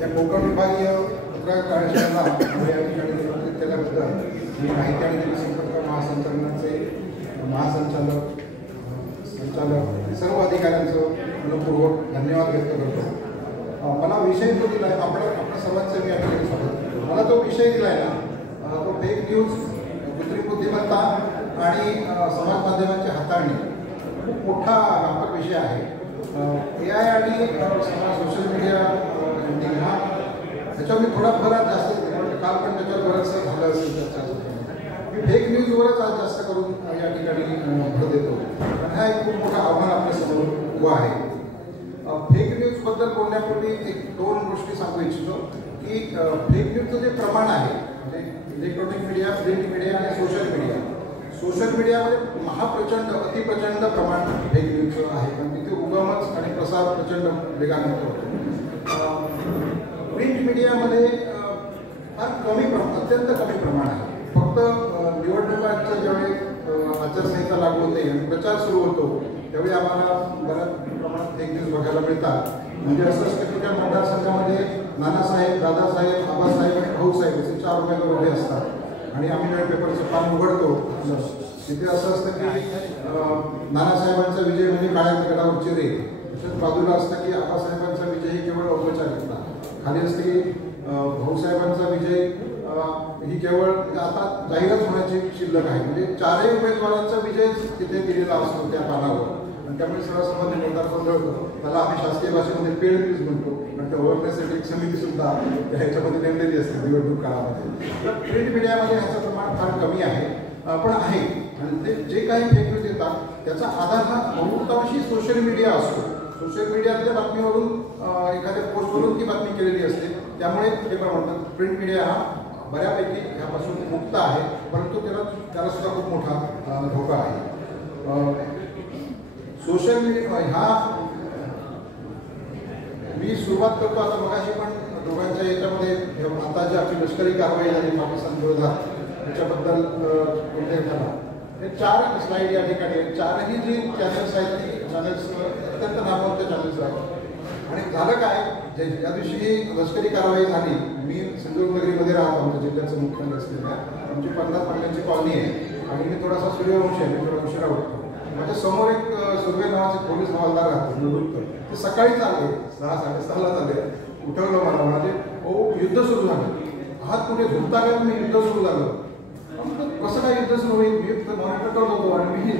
या कोकण विभागीय पत्रकार कार्यशाळेला या ठिकाणी निमंत्रित केल्याबद्दल मी माहिती आणि जनसंपर्क महासंचालनाचे महासंचालक संचालक सर्व अधिकाऱ्यांचं मनपूर्वक धन्यवाद व्यक्त करतो. मला विषय जो दिला आहे आपल्या सर्वांचं मी या ठिकाणी स्वागत. मला तो विषय दिला आहे ना, तो फेक न्यूज, कृत्रिम बुद्धिमत्ता आणि समाज माध्यमांची हाताळणी खूप मोठा व्यापक विषय आहे. AI आणि सोशल मीडिया हा त्याच्यावर मी थोडा भरात जास्त काल पण त्याच्यावर बरंचसं झालं असेल चर्चा. मी फेक न्यूजवरच आज जास्त करून या ठिकाणी भर देतो, कारण हा एक खूप मोठं आव्हान आपल्यासमोर उभं आहे. फेक न्यूजबद्दल बोलण्यापूर्वी एक दोन गोष्टी सांगू इच्छितो की फेक न्यूजचं जे प्रमाण आहे, म्हणजे इलेक्ट्रॉनिक मीडिया, प्रिंट मीडिया आणि सोशल मीडियामध्ये महाप्रचंड अतिप्रचंड प्रमाण फेक न्यूजचं आहे, पण तिथे उगमच आणि प्रसार प्रचंड वेगाने होतो. प्रिंट मीडियामध्ये फार अत्यंत कमी प्रमाण आहे. फक्त निवडणुकांच्या ज्यावेळी आचारसंहिता लागू होते आणि प्रचार सुरू होतो त्यावेळी आम्हाला बऱ्याच प्रमाणात फेक न्यूज बघायला मिळतात. म्हणजे असं असतं की त्या मतदारसंघामध्ये नानासाहेब, दादासाहेब, आबासाहेब आणि भाऊसाहेब असे 4 उमेदवार उभे असतात आणि आम्ही जेव्हा पेपरचं पान उघडतो तिथे असं असतं की नानासाहेबांचा विजय म्हणजे काळ्या तिकिटावरची रेघ. तसंच बाजूला असतं की आबासाहेबांचा विजय ही केवळ औपचारिकता. खाली असते की भाऊसाहेबांचा विजय ही केवळ आता जाहीरच होण्याची शिल्लक आहे. म्हणजे 4ही उमेदवारांचा विजय तिथे दिलेला असतो त्या पानावर, आणि त्यामुळे सर्वसामान्य मतदार गोंधळतो. त्याला आम्ही शासकीय भाषेमध्ये पेड न्यूज म्हणतो, आणि ते ओळखण्यासाठी एक समिती सुद्धा ह्याच्यामध्ये नेमलेली असते निवडणूक काळामध्ये. तर प्रिंट मीडियामध्ये ह्याचं प्रमाण फार कमी आहे, पण आहे. आणि ते जे काही फेक न्यूज येतात त्याचा आधार हा बहुतांशी सोशल मीडिया असतो. सोशल मीडियातल्या बातमीवरून एखाद्या पोस्टवरून ती बातमी केलेली असते, त्यामुळे ते म्हणतात प्रिंट मीडिया हा बऱ्यापैकी ह्यापासून मुक्त आहे, परंतु त्याला सुद्धा खूप मोठा धोका आहे. सोशल मीडिया ह्या मी सुरुवात करतो आता. मगाशी पण दोघांच्या याच्यामध्ये आता जी आपली लष्करी कारवाई झाली पाकिस्तान विरोधात त्याच्याबद्दल उल्लेख झाला. हे 4 स्लाईड या ठिकाणी 4ही जी चॅनल्स आहेत ती चॅनल्स अत्यंत नामवंत चॅनल्स आहेत. आणि झालं काय, ज्या दिवशी ही लष्करी कारवाई झाली, मी सिंधुदुर्गमध्ये राहतो, आमच्या जिल्ह्याचं मुख्यालय असलेल्या आमची 50 पांड्यांची कॉलनी आहे आणि मी थोडासा सूर्यवंशी आहे, मी थोडा उशिरा उठतो. माझ्या समोर एक सुर्वे नावाचे पोलीस हवालदार राहतो निवृत्त. ते सकाळी चालले 6-6:30 चालले. उठवलं मला, म्हणाले हो युद्ध सुरू झालं. हात कुठे झोपता का? मी युद्ध सुरू झालं. कसं काय युद्ध सुरू होईल? मी मॉनिटर करत होतो आणि मी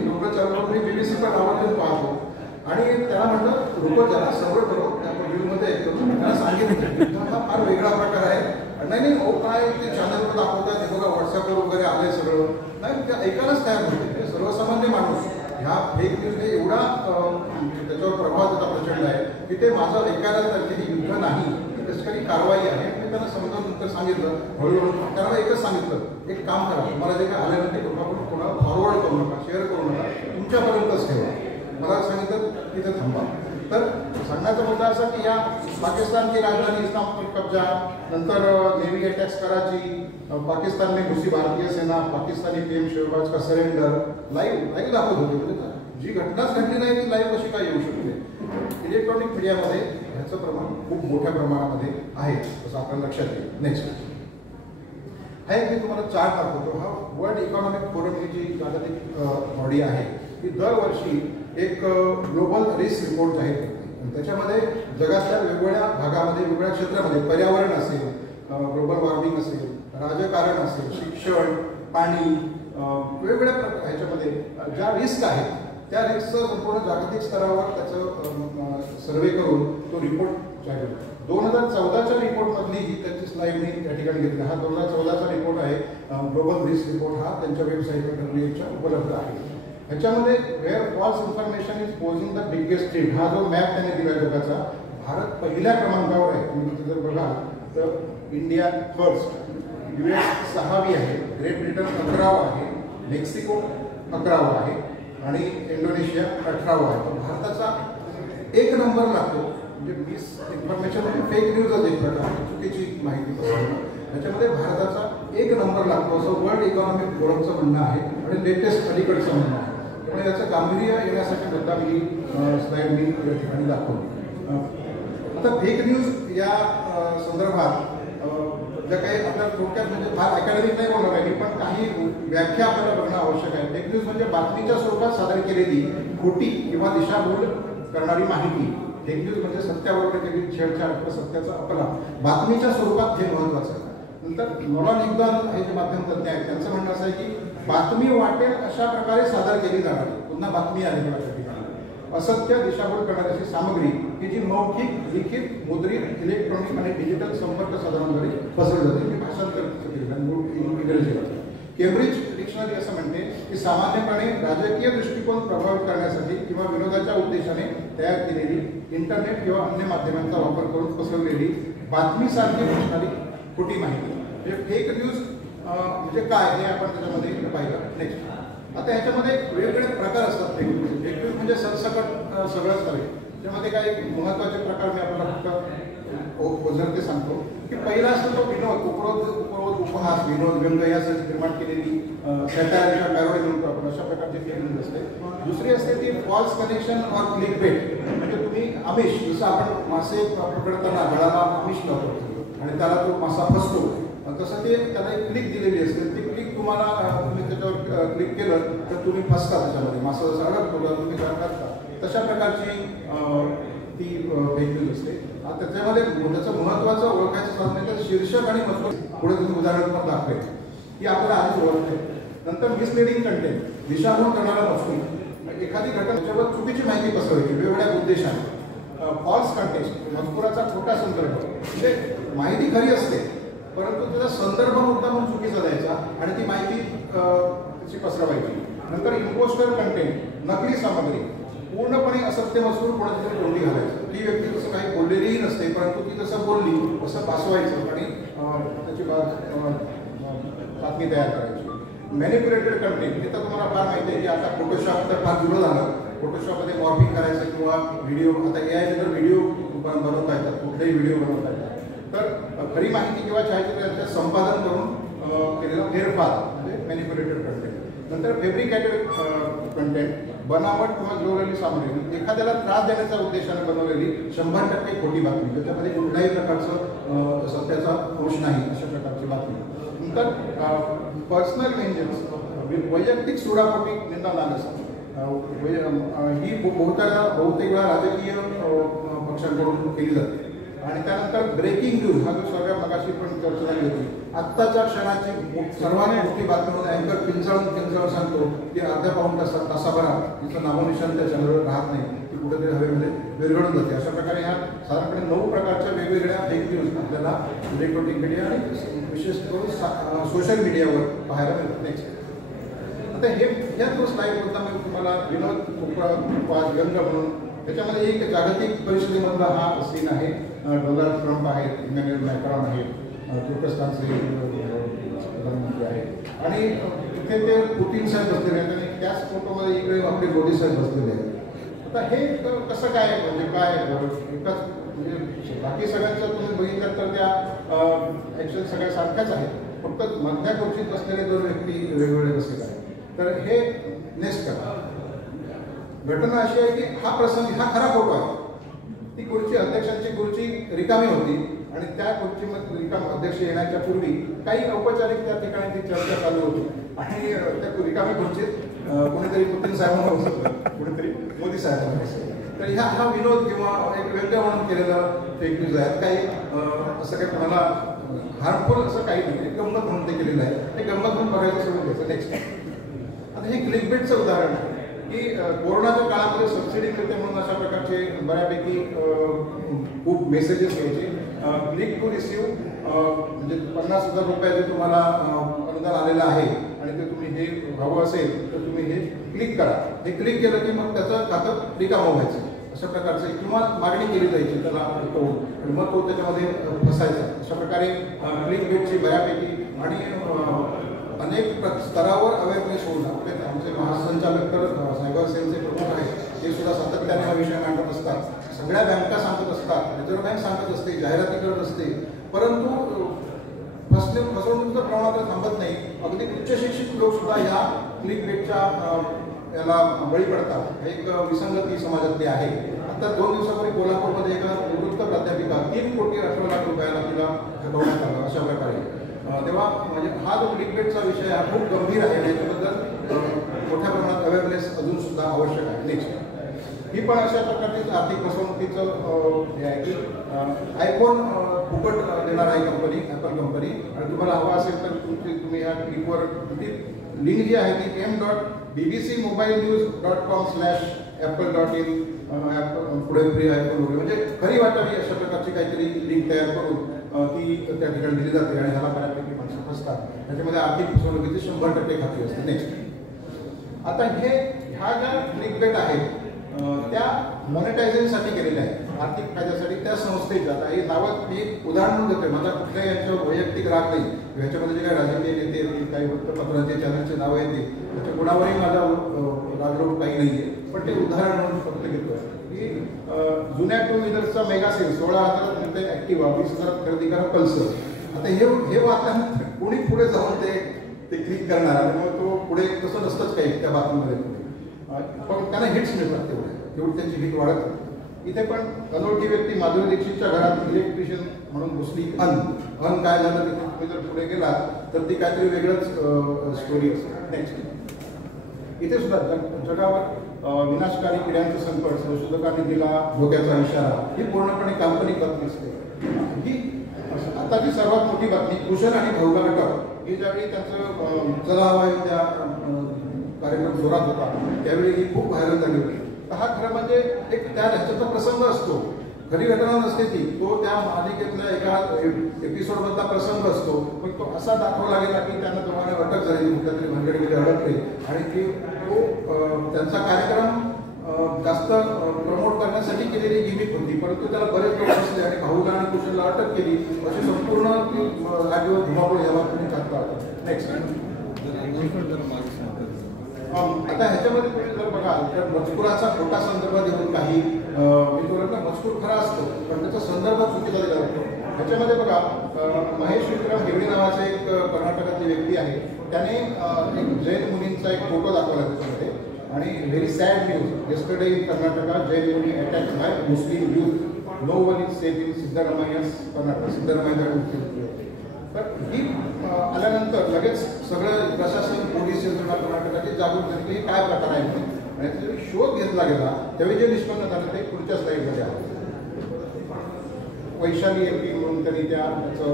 मी BBC पण आवर्जून पाहतो. आणि त्याला म्हटलं रुको जरा सबर करो, आपण व्ह्यूमध्ये ऐकतो. त्याला सांगितलं हा फार वेगळा प्रकार आहे. नाही हो काय ते चॅनलवर दाखवतात, हे बघा व्हॉट्सअपवर वगैरे आलंय सगळं. नाही ते ऐकायलाच तयार नव्हते. सर्वसामान्य माणूस ह्या फेक न्यूजने एवढा त्याच्यावर प्रभाव त्याचा प्रचंड आहे की ते माझं ऐकायला तर हे युद्ध नाही, लष्करी कारवाई आहे. मी त्यांना समजावून नंतर सांगितलं, हळूहळू त्यांना एकच सांगितलं, एक काम करा, तुम्हाला जे काही आलं नाही ते कोणाला फॉरवर्ड करू नका, शेअर करू नका, तुमच्यापर्यंतच ठेवा. मला सांगितलं तिथे थांबा. तर सांगण्याचा मुद्दा असा की या पाकिस्तानची राजधानी इस्लामपूर कब्जा, नंतर नेव्ही अटॅक्स कराची, पाकिस्तान में घुसी भारतीय सेना, पाकिस्तानी PM शहबाज का सरेंडर लाईव्ह दाखवत होते. म्हणजे जी घटनाच घडली नाही ती लाईव्ह कशी काय येऊ शकते. इलेक्ट्रॉनिक मीडियामध्ये ह्याचं प्रमाण खूप मोठ्या प्रमाणामध्ये आहे, असं आपल्याला लक्षात येईल. नेक्स्ट हा एक मी तुम्हाला चार्ट दाखवतो. हा वर्ल्ड इकॉनॉमिक फोरम ही जी जागतिक बॉडी आहे ती दरवर्षी एक ग्लोबल रिस्क रिपोर्ट जाहीर करते. त्याच्यामध्ये जगातल्या वेगवेगळ्या भागामध्ये, वेगवेगळ्या क्षेत्रामध्ये, पर्यावरण असेल, ग्लोबल वॉर्मिंग असेल, राजकारण असेल, शिक्षण, पाणी, वेगवेगळ्या ह्याच्यामध्ये ज्या रिस्क आहेत त्या रिस्कचं संपूर्ण जागतिक स्तरावर त्याचं सर्वे करून तो रिपोर्ट जाहीर करतो. 2014च्या रिपोर्टमधली ही त्यांची स्लाईड मी त्या ठिकाणी घेतली. हा 2014चा रिपोर्ट आहे. ग्लोबल रिस्क रिपोर्ट हा त्यांच्या वेबसाईटवर WHOच्या उपलब्ध आहे. ह्याच्यामध्ये where false information is posing the biggest threat हा जो मॅप त्याने दिला जगाचा, भारत पहिल्या क्रमांकावर आहे. तुम्ही तिथे जर बघाल तर इंडिया फर्स्ट, US 6वी आहे, ग्रेट ब्रिटन 11वा आहे, मेक्सिको 11वा आहे आणि इंडोनेशिया 18वा आहे. तर भारताचा 1 नंबर लागतो. म्हणजे मिस इन्फॉर्मेशन म्हणजे फेक न्यूजच एक प्रकार, चुकीची माहिती पसरवणं, ह्याच्यामध्ये भारताचा 1 नंबर लागतो असं वर्ल्ड इकॉनॉमिक फोरमचं म्हणणं आहे आणि लेटेस्ट अलीकडचं म्हणणं आहे. त्यामुळे याचं गांभीर्य येण्यासाठी सुद्धा ही स्लाईड मी या ठिकाणी दाखवली. आता फेक न्यूज या संदर्भात ज्या काही आपल्याला थोडक्यात म्हणजे फार अकॅडमिक नाही बोलणार आहे पण काही व्याख्या आपल्याला बघणं आवश्यक आहे. फेक न्यूज म्हणजे बातमीच्या स्वरूपात सादर केलेली खोटी किंवा दिशाभूल करणारी माहिती. फेक न्यूज म्हणजे सत्याबरोबर केलेली छेडछाड किंवा सत्याचा अपला बातमीच्या स्वरूपात हे महत्वाचं आहे. नंतर नॉलन इक्बाल हे जे माध्यम तज्ञ आहेत त्यांचं म्हणणं असं आहे की बातमी वाटेल अशा प्रकारे सादर केली जाणारी पुन्हा बातमी आली लक्षात ठिकाणी असत्य दिशाभूल करणारी सामग्री की जी मौखिक, लिखित, मुद्रित, इलेक्ट्रॉनिक आणि डिजिटल संपर्क साधनांद्वारे पसरली जाते. मी भाषांतर केलं. केम्ब्रिज डिक्शनरी असं म्हणते की सामान्यपणे राजकीय दृष्टिकोन प्रभावित करण्यासाठी किंवा विनोदाच्या उद्देशाने तयार केलेली इंटरनेट किंवा अन्य माध्यमांचा वापर करून पसरवलेली बातमीसारखी दिसणारी खोटी माहिती म्हणजे फेक न्यूज म्हणजे काय हे आपण त्याच्यामध्ये पाहिलं. नेक्स्ट आता ह्याच्यामध्ये वेगवेगळे प्रकार असतात. फेक न्यूज म्हणजे सरसकट सगळंच आहे. त्यामध्ये काही महत्त्वाचे प्रकार मी आपल्याला फक्त ओझरते सांगतो की पहिला असतो तो विनोद, उपरोध, उपहास, विनोद, व्यंग यासाठी निर्माण केलेली सॅटायर किंवा पॅरोडी म्हणतो आपण अशा प्रकारची फेक न्यूज असते. दुसरी असते ती false connection or click bait म्हणजे तुम्ही आमिष जसं आपण मासे पकडताना गळाला आमिष लावतो आणि त्याला तो मासा फसतो तसं ते त्याला एक क्लिक दिलेली असते. ती क्लिक तुम्हाला तुम्ही त्याच्यावर क्लिक केलं तर तुम्ही फसता त्याच्यामध्ये मासा जसं अडकतो तुम्ही करता तशा प्रकारची ती फेक न्यूज असते. त्याच्यामध्ये त्याचं महत्त्वाचं ओळखायचं साधन तर शीर्षक आणि मजकूर पुढे तुम्ही उदाहरण पण दाखवेल की आपल्याला आधीच ओळखते. नंतर मिसलिडिंग कंटेंट दिशाभूल करणारा मजकूर एखादी घटना त्याच्यावर चुकीची माहिती पसरवायची वेगवेगळ्या उद्देशाने. फॉल्स कंटेंट मजकुराचा खोटा संदर्भ म्हणजे माहिती खरी असते परंतु त्याचा संदर्भ मुद्दा म्हणून चुकीचा द्यायचा आणि ती माहिती त्याची पसरवायची. नंतर इम्पोस्टर कंटेंट नकली सामग्री पूर्णपणे असत्य मजकूर कोणाच्या तरी तोंडी घालायचं. ती व्यक्ती तसं काही बोललेलीही नसते परंतु ती तसं बोलली असं भासवायचं आणि त्याची बातमी तयार करायची. मॅनिप्युलेटेड कंटेंट हे तर तुम्हाला फार माहिती आहे की आता फोटोशॉप तर फार जुळं झालं. फोटोशॉपमध्ये मॉर्फिंग करायचं किंवा व्हिडिओ आता AI तर व्हिडिओ बनवता येतात कुठलेही व्हिडिओ बनवता येतात. तर खरी माहिती किंवा छायाचित्रांचं संपादन करून केलेला फेरफार म्हणजे मॅनिप्युलेटेड कंटेंट. नंतर फेब्रिकेटेड कंटेंट बनावट किंवा जुळवलेली सामग्री एखाद्याला त्रास देण्याच्या उद्देशाने बनवलेली 100% खोटी बातमी त्याच्यामध्ये कुठल्याही प्रकारचं सत्याचा अंश नाही अशा प्रकारची बातमी. नंतर पर्सनल व्हेंजन्स वैयक्तिक सुडापोटी निंदा नालस ही बहुतेक वेळा राजकीय पक्षांकडून केली जाते. आणि त्यानंतर ब्रेकिंग न्यूज हा जो सगळ्या मगाशी पण चर्चा झाली होती. आत्ताच्या क्षणाची सर्वांनी मोठी बातमी म्हणून अँकर पिंचाळून सांगतो की अर्ध्या पाऊण तासाभरात तिचं नामोनिशान त्या चॅनलवर राहत नाही ती कुठेतरी हवेमध्ये विरघळून जाते. अशा प्रकारे ह्या साधारणपणे 9 प्रकारच्या वेगवेगळ्या फेक न्यूज आपल्याला इलेक्ट्रॉनिक मीडिया आणि विशेष करून सोशल मीडियावर पाहायला मिळतात. नेक्स्ट आता हे ह्या जो स्लाईड होता मी तुम्हाला विनोद गंग म्हणून त्याच्यामध्ये एक जागतिक परिषदेमधला हा सीन आहे. डोनाल्ड ट्रम्प आहेत, इमॅन्युएल मॅक्रॉन आहेत, तुर्कस्तानचे प्रधानमंत्री आहेत आणि तिथे ते पुतीन साहेब बसलेले आहेत आणि त्याच फोटोमध्ये इकडे आपले मोदी साहेब बसलेले आहेत. आता हे कसं काय म्हणजे काय एकाच म्हणजे बाकी सगळ्यांचं तुम्ही बघितलं तर त्या ॲक्शन सगळ्या सारख्याच आहेत फक्त मधल्या खुर्चीत बसलेले 2 व्यक्ती वेगवेगळे बसलेले आहेत. तर हे नेक्स्ट करा. घटना अशी आहे की हा प्रसंग हा खरा फोटो आहे. ती खुर्ची अध्यक्षांची खुर्ची रिकामी होती आणि त्या खुर्चीमध्ये रिकाम अध्यक्ष येण्याच्या पूर्वी काही औपचारिक त्या ठिकाणी ती चर्चा चालू होती आणि त्या रिकामी खुर्चीत कोणीतरी पुतीन साहेबांना बसवलं कोणीतरी मोदी साहेबांना बसवलं. तर हा विनोद किंवा एक व्यंग्य म्हणून केलेलं फेक न्यूज आहे. काही असं काही कोणाला हार्मफुल असं काही नाही. गंमत म्हणून ते केलेलं आहे. हे गंमत म्हणून बघायचं सोडून घ्यायचं. नेक्स्ट आता हे क्लिकबेटचं उदाहरण आहे की कोरोनाच्या काळामध्ये सबसिडी मिळते म्हणून अशा प्रकारचे बऱ्यापैकी खूप मेसेजेस घ्यायचे. क्लिक टू रिसिव्ह म्हणजे 50,000 रुपये जे तुम्हाला अनुदान आलेलं आहे आणि ते तुम्ही हे हवं असेल तर तुम्ही हे क्लिक करा. हे क्लिक केलं की मग त्याचं खातं रिकामं व्हायचं अशा प्रकारचे किंवा मागणी केली जायची त्याला आणि मग तो त्याच्यामध्ये फसायचा. अशा प्रकारे क्लिक बेटची बऱ्यापैकी आणि अनेक स्तरावर अवेअरनेस होऊन आमचे महासंचालक तर सायबर सेलचे प्रमुख आहेत ते सुद्धा सातत्याने हा विषय मांडत असतात. सगळ्या बँका सांगत असतात, रिझर्व्ह बँक सांगत असते, जाहिराती करत असते परंतु फसवणुकीचं प्रमाण तर थांबत नाही. अगदी उच्च शिक्षित लोक सुद्धा ह्या क्लिक बेटच्या याला बळी पडतात. एक विसंगती समाजातली आहे. आता 2 दिवसापूर्वी कोल्हापूरमध्ये एका निवृत्त प्राध्यापिका 3 कोटी 18 लाख रुपयाला तिला ठरवण्यात आलं अशा प्रकारे. तेव्हा म्हणजे हा जो क्लिकबेटचा विषय हा खूप गंभीर आहे. याच्याबद्दल मोठ्या प्रमाणात अवेअरनेस अजून सुद्धा आवश्यक आहे. नेक्स्ट ही पण अशा प्रकारची आर्थिक फसवणुकीचं हे आहे की आयफोन फुकट देणार आहे कंपनी, ॲपल कंपनी, आणि तुम्हाला हवा असेल तर तुम्ही ह्या क्लिकवर लिंक जी आहे ती m.bbcmobilenews.com/apple.in पुढे फ्री आयफोन वगैरे म्हणजे खरी वाटावी अशा प्रकारची काहीतरी लिंक तयार करून ती त्या ठिकाणी दिली जाते आणि ह्याला बऱ्यापैकी माणसं फसतात. त्याच्यामध्ये आर्थिक फसवणुकीची 100% खात्री असते. नेक्स्ट आता ह्या ज्या क्लिकबेट आहेत त्या मॉनिटायझेशनसाठी केलेल्या आहेत, आर्थिक फायद्यासाठी त्या संस्थेच्या. आता हे नावात मी उदाहरण देतोय, माझा कुठल्याही यांच्यावर वैयक्तिक राग नाही. ह्याच्यामध्ये जे काही राजकीय नेते येतील, काही वृत्तपत्रांचे चॅनलचे नावं येतील, त्याच्या गुणावरही माझा रागरोग काही नाही आहे, पण ते उदाहरण म्हणून फक्त घेतोय की जुन्या 2 व्हीलर्सचा मेगा सेल 16,000 मिळते ॲक्टिवा, 20,000 खरेदी करा पल्सर. आता हे वाचताना कोणी पुढे जाऊन ते क्लिक करणार, आणि मग तो पुढे तसं नसतंच काही त्या बातमीमध्ये पण त्यांना हिट्स मिळतात तेवढी त्यांची हिट वाढत. इथे पण अनोळखी व्यक्ती माधुरी दीक्षितच्या घरात इलेक्ट्रिशियन म्हणून घुसली. काय झालं तिथे तुम्ही जर पुढे गेलात तर ती काहीतरी वेगळंच स्टोरी असते. नेक्स्ट इथे सुद्धा जगावर विनाशकारी किड्यांचं संकट, संशोधकांनी दिला धोक्याचा इशारा, ही पूर्णपणे काल्पनिक बातमी असते. ही आताची सर्वात मोठी बातमी कुशल आणि भौगा गट ही ज्यावेळी त्यांचं चला हवा त्या कार्यक्रम जोरात होता त्यावेळी ही खूप व्हायरल झाली होती. तर हा खरं म्हणजे एक त्या ह्याच्याचा प्रसंग असतो, खरी घटना नसते ती, तो त्या मालिकेतल्या एका एपिसोडमधला प्रसंग असतो, पण तो असा दाखवला गेला की त्यांना दोघांना अटक झाली, कुठल्या तरी भानगडीमध्ये अडकले आणि ती तो त्यांचा कार्यक्रम जास्त प्रमोट करण्यासाठी केलेली गिमिक होती, परंतु त्याला बरेच लोक असले आणि भाऊला आणि कुशलला अटक केली, अशी संपूर्ण राज्यावर धुमाकूळ या बाबतीत टाकतात. नेक्स्ट आता ह्याच्यामध्ये तुम्ही जर बघाल तर मजकुराचा खोटा संदर्भ देऊन काही मी तुला मजकूर खरा असतो पण त्याचा संदर्भ चुकीचा दिला जातो. ह्याच्यामध्ये बघा महेश विक्रम हेगडे नावाचे एक कर्नाटकातली व्यक्ती आहे, त्याने एक जैन मुनींचा एक फोटो दाखवला त्याच्यामध्ये आणि very sad news yesterday in Karnataka Jain muni attack by Muslim youth no one is safe in Siddaramaiah Karnataka. Siddaramaiah तर ही आल्यानंतर लगेच सगळं प्रशासन पोलीस यंत्रणा कर्नाटकाची जागृत झाली की काय प्रकार आहे आणि त्यावेळी शोध घेतला गेला त्यावेळी जे निष्पन्न झालं ते पुढच्या स्लाईडमध्ये आहे. वैशाली एम पी म्हणून त्यांनी त्याचं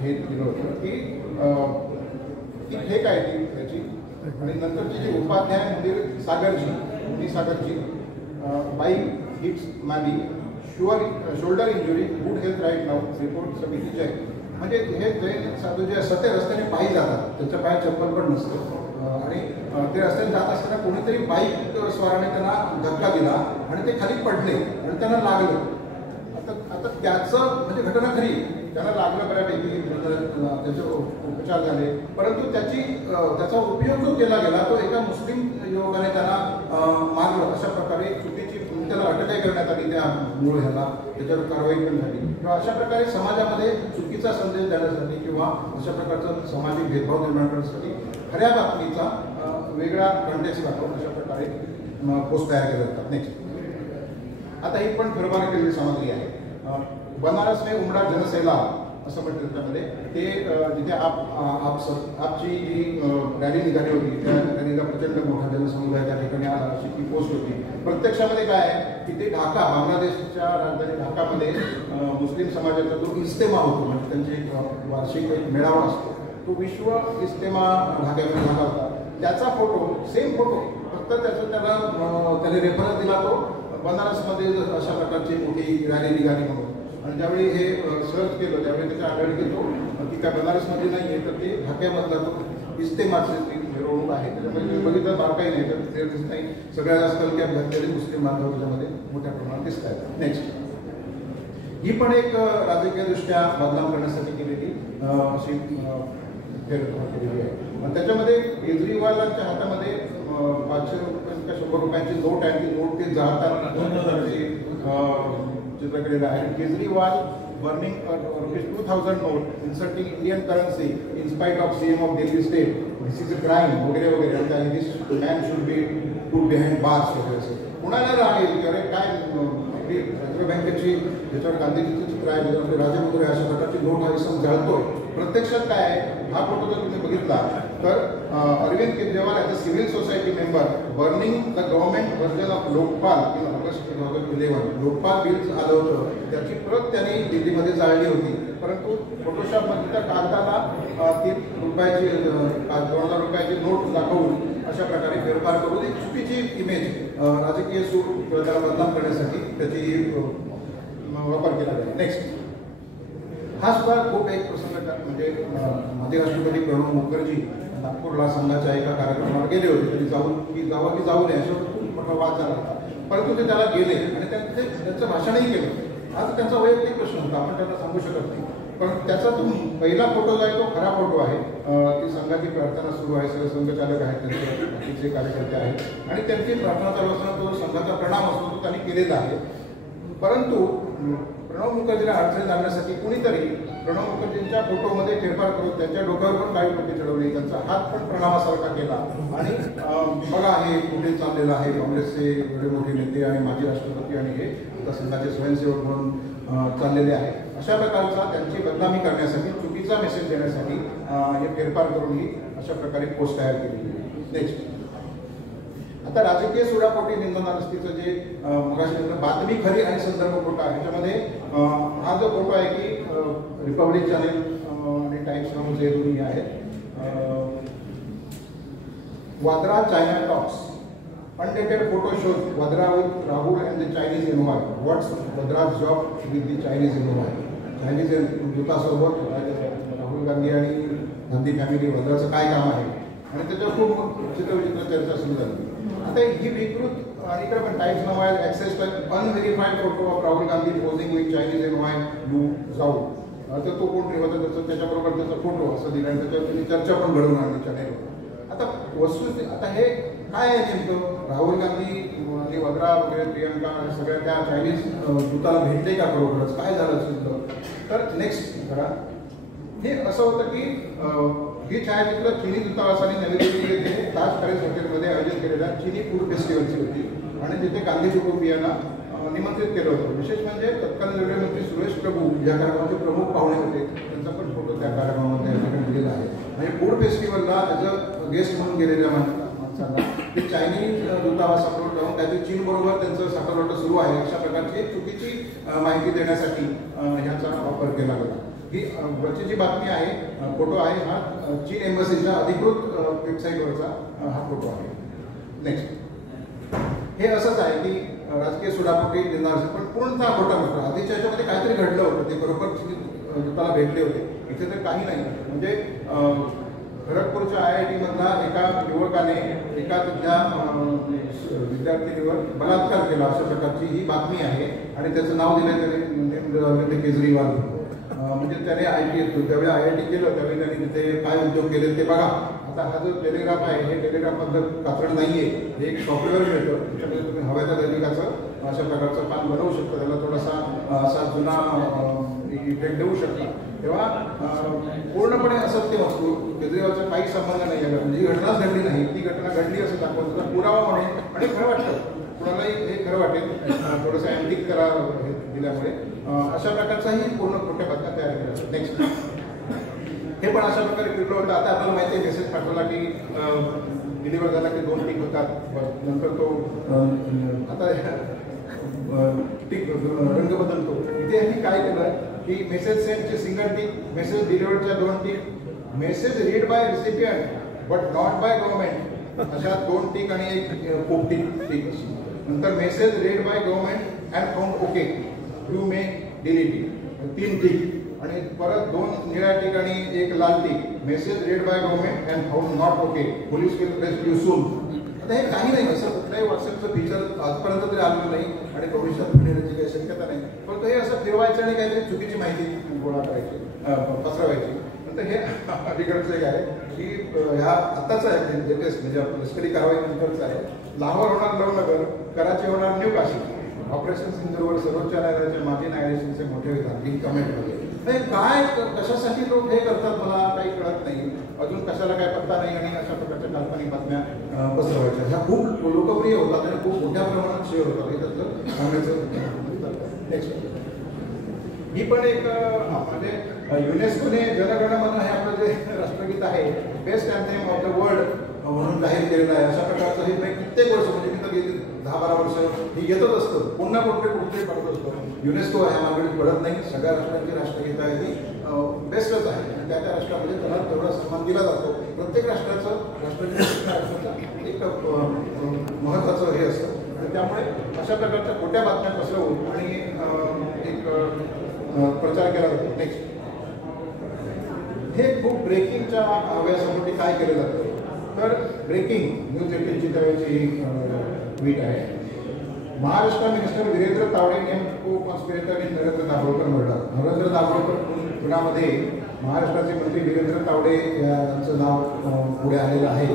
हे दिलं होतं की हे काय ती त्याची आणि नंतरची जी उपाध्याय मुनी सागरची बाईक हिट्स मादी shoulder injury good health right नाव रिपोर्ट समिती जय. म्हणजे हे जैन साधू जे असतात ते रस्त्याने पायी जातात, त्यांच्या पायात चप्पल पण नसतं आणि ते रस्त्याने जात असताना कोणीतरी बाईक स्वाराने त्यांना धक्का दिला आणि ते खाली पडले आणि त्यांना लागलं. आता त्याचं म्हणजे घटना खरी, त्यांना लागलं बऱ्यापैकी, त्याचे उपचार झाले, परंतु त्याचा उपयोग जो केला गेला तो एका मुस्लिम युवकाने त्यांना मारलं. अशा प्रकारे चुकीची त्याला अटकही करण्यात आली त्या मूळ ह्याला, त्याच्यावर कारवाई पण झाली. किंवा अशा प्रकारे समाजामध्ये चुकीचा संदेश देण्यासाठी किंवा अशा प्रकारचा सामाजिक भेदभाव निर्माण करण्यासाठी खऱ्या बातमीचा वेगळा कंटेक्स्ट दाखवून अशा प्रकारे पोस्ट तयार केले जातात. नेक्स्ट आता ही पण फेरफार केलेली सामग्री आहे. बनारसने उमडा जनसेला असं म्हटलं त्यामध्ये ते जिथे आपची जी रॅली निघाली होती त्या रॅलीला प्रचंड मोठा जनसमुदाय त्या ठिकाणी आला अशी ती पोस्ट होती. प्रत्यक्षामध्ये काय आहे की ते ढाका बांगलादेशच्या राजधानी ढाकामध्ये मुस्लिम समाजाचा जो इस्तेमा होतो म्हणजे त्यांचे वार्षिक एक मेळावा असतो तो विश्व इस्तेमा ढाक्यामध्ये झाला होता. त्याचा फोटो सेम फोटो फक्त त्याने रेफरन्स दिला तो बनारसमध्ये अशा प्रकारची मोठी रॅली निघाली म्हणून. आणि ज्यावेळी हे सर्च केलं त्यावेळी त्याच्या आढळून येतो की त्या बनारसमध्ये नाही आहे तर ते ढाक्यामधला तो इस्तेमाची मिरवणूक आहे. त्याच्यामध्ये तुम्ही बघितलं बारकाही नाही तर ते दिसत नाही. सगळ्यात जास्त कॅप घातलेले मुस्लिम बांधव त्याच्यामध्ये मोठ्या प्रमाणात दिसत आहेत. नेक्स्ट ही पण एक राजकीयदृष्ट्या बदनाम करण्यासाठी केलेली अशी फेरफार केलेली आहे. आणि त्याच्यामध्ये केजरीवालांच्या हातामध्ये 500 रुपयांच्या 100 रुपयांची नोट आहे. ती नोट ते जाळतात चित्र केलेलं आहे. Kejriwal burning ₹2000 note, insulting Indian currency in spite of CM of Delhi state. This is a crime. वगैरे वगैरे. And this man should be put behind bars. वगैरे. कुणाला राहील की अरे काय आपली की रिझर्व्ह बँकेची ज्याच्यावर गांधीजीचं चित्र आहे, ज्याच्यामध्ये राजमुद्रे अशा प्रकारची नोट हा इसम जाळतोय. प्रत्यक्षात काय आहे, हा फोटो जर तुम्ही बघितला तर Arvind Kejriwal as a civil society member burning the government version of Lokpal in August 2011. Lokpal bill आलं होतं, त्याची प्रत त्यांनी दिल्लीमध्ये जाळली होती. परंतु फोटोशॉपमध्ये त्या कागदाला 3 रुपयाची 2000 रुपयाची नोट दाखवून अशा प्रकारे फेरफार करून एक चुकीची इमेज राजकीय सूर त्याला बदनाम करण्यासाठी त्याची वापर केला गेला. नेक्स्ट, हा सुद्धा खूप एक प्रसंग म्हणजे माजी राष्ट्रपती प्रणव मुखर्जी नागपूरला संघाच्या एका कार्यक्रमाला गेले होते. त्यांनी जावं की जाऊ नये असा खूप मोठा वाद झाला होता. परंतु ते त्याला गेले आणि त्यांचं भाषणही केलं. आज त्यांचा वैयक्तिक प्रश्न होता, आपण त्यांना सांगू शकत नाही. पण त्याचा तो पहिला फोटो जो आहे तो खरा फोटो आहे. ती संघाची प्रार्थना सुरू आहे, सगळे संघचालक आहेत, त्यांचे बाकीचे कार्यकर्ते आहेत आणि त्यांची प्रार्थना चालू असताना तो संघाचा प्रणाम असतो तो त्यांनी केलेला आहे. परंतु प्रणव मुखर्जीला अडचणीत आणण्यासाठी कुणीतरी प्रणव मुखर्जींच्या फोटोमध्ये फेरफार करून त्यांच्या डोक्यावर पण काही टोपी चढवली, त्यांचा हात पण प्रणामासारखा केला आणि बघा हे कुठे चाललेलं आहे, काँग्रेसचे एवढे मोठे नेते आणि माजी राष्ट्रपती आणि हे आता संघाचे स्वयंसेवक म्हणून चाललेले आहेत. अशा प्रकारचा त्यांची बदनामी करण्यासाठी, चुकीचा मेसेज देण्यासाठी हे फेरफार करून ही अशा प्रकारे पोस्ट तयार केलेली आहे. नेक्स्ट, आता राजकीय सुडापोटी निंदनास्तीचं जे मगाशी बातमी खरी आणि संदर्भ खोटा आहे, ह्याच्यामध्ये हा जो फोटो आहे की रिपब्लिक चॅनेल आणि टाइम्स नाव जे दोन्ही आहेत. Vadra China talks undated photo shows Vadra with Rahul and the Chinese envoy. What's Vadra's job with the Chinese envoy? Chinese दूतासोबत राहुल गांधी आणि गांधी फॅमिली वद्राचं काय काम आहे आणि त्याच्यावर खूप चित्रविचित्र चर्चा सुरू झाली. आता ही विकृत आणि इकडे पण टाइम्स नाव आहे access unverified photo of Rahul Gandhi posing with Chinese envoy लू जाऊ. तर तो कोण होता त्याचं त्याच्याबरोबर त्याचा फोटो असं दिला आणि त्याच्यावर त्यांनी चर्चा पण घडवून आणली चॅनेलवर. आता वस्तू आता हे काय आहे नेमकं, राहुल गांधी आणि वद्रा वगैरे प्रियंका सगळ्या त्या चायनीज दूताला भेटले का खरोखरच, काय झालं असेल तर नेक्स्ट करा. हे असं होतं की ही छायाचित्र चिनी दूतावासाने नवी दिल्ली येथे ताज पॅलेस हॉटेलमध्ये आयोजित केलेल्या चिनी फूड फेस्टिवलची होती आणि तिथे गांधी कुटुंबियांना निमंत्रित केलं होतं. विशेष म्हणजे तत्कालीन रेल्वे मंत्री सुरेश प्रभू या कार्यक्रमाचे प्रमुख पाहुणे होते, त्यांचा पण फोटो त्या कार्यक्रमामध्ये दिलेला आहे. आणि फूड फेस्टिवलला ॲज अ गेस्ट म्हणून गेलेल्या माणसांना ते चायनीज दूतावासाबरोबर जाऊन त्याची चीनबरोबर त्यांचं साखरवाटप सुरू आहे अशा प्रकारची चुकीची माहिती देण्यासाठी ह्याचा वापर केला गेला. ही वरची जी बातमी आहे, फोटो आहे, हा चीन एम्बसीच्या अधिकृत वेबसाईटवरचा हा फोटो आहे. नेक्स्ट, हे असंच आहे की राजकीय सुडापोटी देणार असेल पण पूर्णतः खोटा नसतो. आधीच्या ह्याच्यामध्ये काहीतरी घडलं होतं, ते बरोबर दूताला भेटले होते. इथे तर काही नाही. म्हणजे खरगपूरच्या IIT मधला एका युवकाने एका तिथल्या विद्यार्थिनीवर बलात्कार केला अशा प्रकारची ही बातमी आहे आणि त्याचं नाव दिलं त्याने अरविंद केजरीवाल. म्हणजे त्याने ज्यावेळी IIT केलं त्यावेळी त्यांनी तिथे काय उद्योग केले ते बघा. आता हा जो टेलिग्राफ आहे हे टेलिग्राफमधलं कात्रण नाही आहे, हे एक सॉफ्टवेअर मिळतं, त्याच्यामध्ये तुम्ही हव्या त्या दैनिकाचं अशा प्रकारचं पान बनवू शकता, त्याला थोडासा असा जुना इफेक्ट देऊ शकता. तेव्हा पूर्णपणे असत्य वस्तू केजरीवालचा काही संबंध नाही आहे, म्हणजे ही घटनाच घडली नाही, ती घटना घडली असं दाखवत त्याचा पुरावा म्हणून आणि खरं वाटतं कुणालाही हे खरं वाटेल थोडंसं अँटिक करा हे दिल्यामुळे अशा प्रकारचाही पूर्ण खोट्या बातम्या तयार केल्या. नेक्स्ट, हे पण अशा प्रकारे फिरलं होतं. आता आपल्याला माहिती आहे मेसेज पाठवला की डिलिव्हर झाला की 2 टिक होतात, नंतर तो आता टिक रंग बदलतो. इथे यांनी काय केलं की मेसेज सेंडचे सिंगल टिक, मेसेज डिलिव्हरच्या 2 tick, message read by recipient but not by government अशा 2 टिक आणि एक पोपटिक टिक अशी. नंतर message read by government and found okay you may delete it 3 tick आणि परत 2 निळ्या टिक आणि 1 लाल tick, message read by government and found not okay police will rescue soon. आता हे काही नाही, असं कुठल्याही व्हॉट्सअपचं फीचर आजपर्यंत तरी आलेलं नाही आणि भविष्यात मिळण्याची काही शक्यता नाही. पण हे असं फिरवायचं आणि काहीतरी चुकीची माहिती गोळा करायची पसरवायची. नंतर हे अलीकडचं एक आहे की ह्या आत्ताचं आहे लेटेस्ट म्हणजे लष्करी कारवाई नंतरचं आहे. लाहोर होणार नवनगर, कराची होणार न्यू काशी. ऑपरेशन सिंधूरवर सर्वोच्च न्यायालयाचे माजी न्यायाधीशांचे मोठे विधान ही कमेंटमध्ये काय कशासाठी लोक हे करतात मला काही कळत नाही. अजून कशाला काय पत्ता नाही आणि अशा प्रकारच्या काल्पनिक बातम्या पसरवायच्या ह्या खूप लोकप्रिय होतात आणि खूप मोठ्या प्रमाणात शेअर होतात हे त्याचं सांगायचं. ही पण एक म्हणजे युनेस्कोने जनगणमन हे आपलं जे राष्ट्रगीत आहे best anthem of the world म्हणून जाहीर केलेलं आहे. अशा प्रकारचं हे कित्येक वर्ष म्हणजे मी तर गेली 10-12 वर्ष हे येतच असतं, पुन्हा कुठे पडत असतं. युनेस्को ह्या मागणीत पडत नाही. सगळ्या राष्ट्रांची राष्ट्रगीत आहे ही बेस्टच आहे आणि त्या राष्ट्रामध्ये त्याला तेवढा सन्मान दिला जातो. प्रत्येक राष्ट्राचं राष्ट्रगीत एक महत्त्वाचं हे असतं. तर त्यामुळे अशा प्रकारच्या खोट्या बातम्या पसरवून आणि एक प्रचार केला जातो. नेक्स्ट, हे खूप ब्रेकिंगच्या व्यासासाठी काय केलं जातं तर ब्रेकिंग न्यूज 18ची त्यावेळेची ट्वीट आहे. महाराष्ट्र मिनिस्टर वीरेंद्र तावडे नेम को conspirator in Narendra Dabholkar murder. Narendra Dabholkar गुन्ह्यामध्ये महाराष्ट्राचे मंत्री वीरेंद्र तावडे यांचं नाव पुढे आलेलं आहे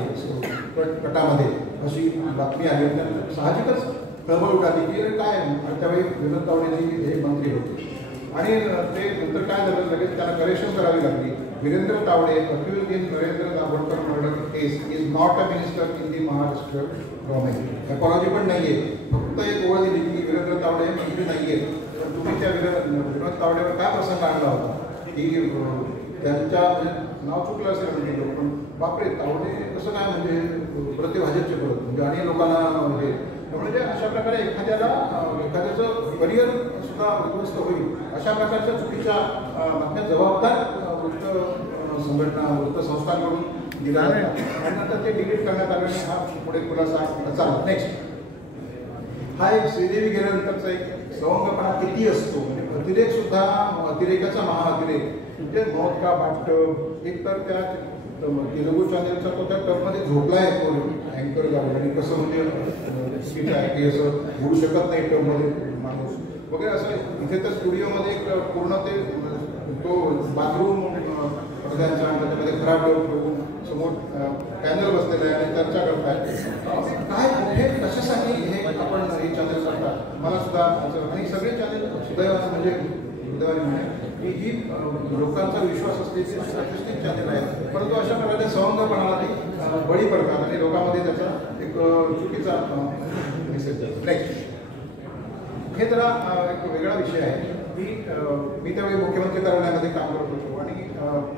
कटामध्ये अशी बातमी आली. साहजिकच खळबळ उडाली की काय त्यावेळी वीरेंद्र तावडेजी हे मंत्री होते आणि ते नंतर काय झालं लगेच त्यांना करेक्शन करावी लागली. Virendra Tawde accused in Narendra Dabholkar murder case is not a minister in the Maharashtra government. Apology पण नाहीये, फक्त एक ओळ दिली की वीरेंद्र तावडे हे मंत्री नाहीये. पण तुम्ही त्या विनोद तावडेवर काय प्रसंग आणला होता की त्यांच्या म्हणजे नाव चुकलं असेल म्हणजे पण बापरे तावडे कसं काय म्हणजे भाजपचे परत म्हणजे आणि लोकांना म्हणजे म्हणजे अशा प्रकारे एखाद्याचं करिअर सुद्धा उद्ध्वस्त होईल अशा प्रकारच्या चुकीच्या बातम्या जबाबदार वृत्त संघटना वृत्त संस्थांकडून दिला आणि नंतर ते डिलीट करण्यात आलं आणि हा पुढे खुलासा चालला. नेक्स्ट, हा एक श्रीदेवी गेल्यानंतरचा एक सवंगपणा किती असतो म्हणजे अतिरेक सुद्धा अतिरेकाचा महाअतिरेक म्हणजे मौत का बाटप. एक तर त्या तेलुगू चॅनलचा तो त्या टपमध्ये झोपलाय अँकर जाऊन आणि कसं म्हणजे स्पीच आहे की असं होऊ शकत नाही टपमध्ये माणूस वगैरे असं. इथे तर स्टुडिओमध्ये एक पूर्ण ते तो बाथरूम त्यांच्या त्याच्यामध्ये खराब ठेवून समोर पॅनल बसलेला आहे आणि चर्चा करताय. काय कुठे कशासाठी हे आपण हे चॅनल करतात मला सुद्धा आणि सगळे चॅनल सुदैवाचं म्हणजे दुर्दैवाने म्हणे की ही लोकांचा विश्वास असलेली प्रतिष्ठित चॅनल आहे परंतु अशा प्रकारे सवंगपणाला ते बळी पडतात आणि लोकांमध्ये त्याचा एक चुकीचा मेसेज. नेक्स्ट, हे जरा एक वेगळा विषय आहे की मी त्यावेळी मुख्यमंत्री कार्यालयामध्ये काम करत होतो आणि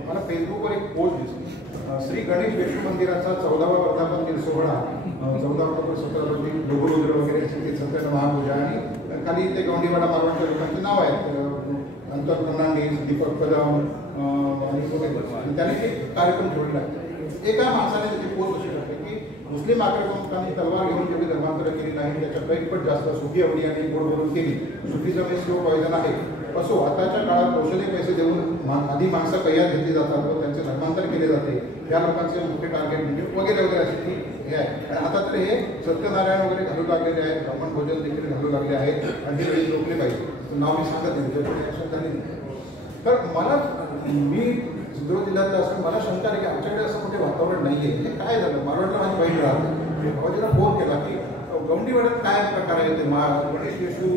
मला फेसबुकवर एक पोस्ट दिसली. श्री गणेश विष्णू मंदिराचा 14वा वर्धापन दिन सोहळा 14 ऑक्टोबर 17 रोजी डोबरुद्र वगैरे सत्याग्रह महापूजा आणि खाली ते गौंडीवाडा मारवाडच्या लोकांची नाव आहेत अंतर फर्नांडिस, दीपक कदम आणि त्याने एक कार्यक्रम ठेवलेला आहे. एका माणसाने त्याची पोस्ट अशी टाकली की मुस्लिम आक्रमकांनी तलवार घेऊन जेवढी धर्मांतरण केली नाही त्याच्या कैकपट जास्त सुखी अवडी आणि गोड बोलून केली. सुखीचं मेस किंवा पॉयझन आहे असो. आताच्या काळात औषधी पैसे देऊन आधी माणसं कैयात घेतली जातात व त्यांचे धर्मांतर केले जाते. या लोकांचे मोठे टार्गेट म्हणजे वगैरे वगैरे अशी ती हे आहे. आणि आता तर हे सत्यनारायण वगैरे घालू लागलेले आहेत, ब्राह्मण भोजन देखील घालू लागले आहेत आणि हे वेळी रोखले पाहिजे. नाव मी सांगत नाही. तर मला मी सिंधुदुर्ग जिल्ह्यातला असून मला शंका आहे की आमच्याकडे असं कुठे वातावरण नाही आहे. म्हणजे काय झालं मारवाडला माझी बहीण राहते भावाजीला फोन केला की गौंडीवाड्यात काय प्रकार आहे ते गणेश विष्णू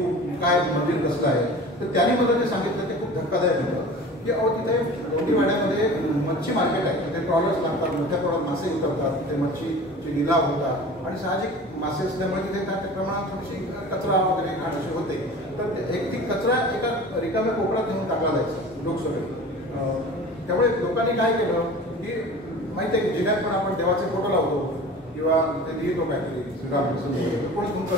काय मंदिर कसलं आहे तर त्यांनी मला जे सांगितलं ते खूप धक्कादायक होतं की अहो तिथे गौंडीवाड्यामध्ये मच्छी मार्केट आहे. तिथे ट्रॉलर्स लागतात, मोठ्या प्रमाणात मासे उतरतात, तिथे मच्छीचे लिलाव होतात आणि साहजिक मासे असल्यामुळे तिथे त्या प्रमाणात थोडीशी कचरा वगैरे घाण असे होते. तर एक ती कचरा एका रिकाम्या कोपऱ्यात नेऊन टाकला जायचा लोकसभेत. त्यामुळे लोकांनी काय केलं की माहिती आहे की जिल्ह्यात पण आपण देवाचे फोटो लावतो किंवा ते लिहितो काहीतरी श्रीराम कोणी तुमचं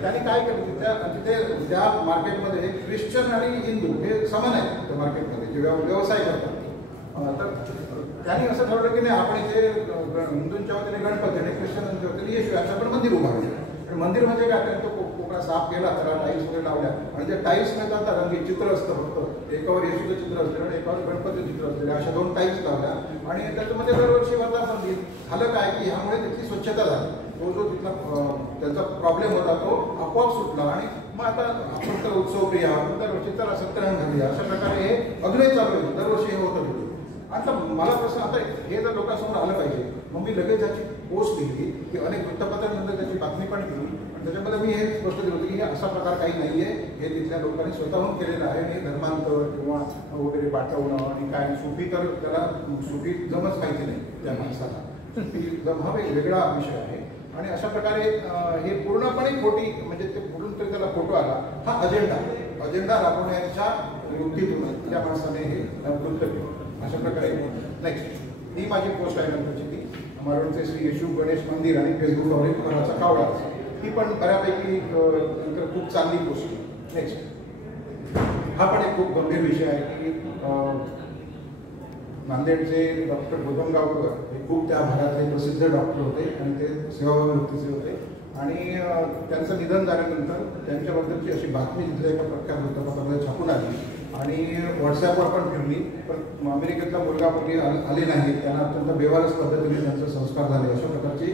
त्यांनी काय केलं तिथे त्या मार्केटमध्ये ख्रिश्चन आणि हिंदू हे समान आहेत त्या मार्केटमध्ये जे व्यवसाय करतात. तर त्यांनी असं ठरवलं की नाही आपण इथे हिंदूंच्या वतीने गणपती आणि ख्रिश्चनांच्या वतीने येशू याचं पण मंदिर उभारलं. आणि मंदिर म्हणजे काय तो कोकणा साफ केला त्याला टाईल्स वगैरे लावल्या आणि त्या टाईल्स मिळतात ना रंगीत चित्र असतं फक्त एकावर येशूचं चित्र असलेलं आणि एकावर गणपतीचं चित्र असलेलं अशा 2 टाईल्स लावल्या आणि त्याच्यामध्ये दरवर्षी वर्धापन दिन झालं काय की ह्यामुळे तिथली स्वच्छता झाली. तो जो तिथला त्याचा प्रॉब्लेम होता तो आपोआप सुटला आणि मग आता आपण तर उत्सवप्रिय आहोत दरवर्षी तर सत्यनारायण घालूया अशा प्रकारे हे अग्रही चालू आहे. दरवर्षी हे होतं तिथे. आता मला प्रश्न आता हे जर लोकांसमोर आलं पाहिजे मग मी लगेच त्याची पोस्ट लिहिली की अनेक वृत्तपत्रांनंतर त्याची बातमी पण केली आणि त्याच्यामध्ये मी हे स्पष्ट दिलं होतं की हे असा प्रकार काही नाही आहे. हे तिथल्या लोकांनी स्वतःहून केलेलं आहे आणि धर्मांतर किंवा वगैरे पाठवणं आणि काय सुफी तर त्याला सुफी जमच माहिती नाही त्या माणसाला. सुफी जम हा एक वेगळा विषय आहे आणि अशा प्रकारे हे पूर्णपणे खोटी म्हणजे ते बोलून तरी त्याला फोटो आला हा अजेंडा अजेंडा राबवण्याच्या युक्तीतून त्या माणसाने हे कृत्य केलं. अशा प्रकारे नेक्स्ट ही माझी पोस्ट आहे नंतरची ती मारोडचे श्री येशू गणेश मंदिर आणि फेसबुकवर एक घराचा कावडा, ही पण बऱ्यापैकी खूप चांगली पोस्ट. नेक्स्ट हा पण एक खूप गंभीर विषय आहे की नांदेडचे डॉक्टर गोदमगावकर हे खूप त्या भागातले प्रसिद्ध डॉक्टर होते आणि ते सेवानिवृत्तीचे होते आणि त्यांचं निधन झाल्यानंतर त्यांच्याबद्दलची अशी बातमी तिथल्या एका प्रख्यात वृत्तपत्रामध्ये छापून आली आणि व्हॉट्सॲपवर पण फिरली. पण अमेरिकेतला मुलगा मुलगी आले नाही, त्यांना अत्यंत बेवारस पद्धतीने त्यांचे संस्कार झाले अशा प्रकारची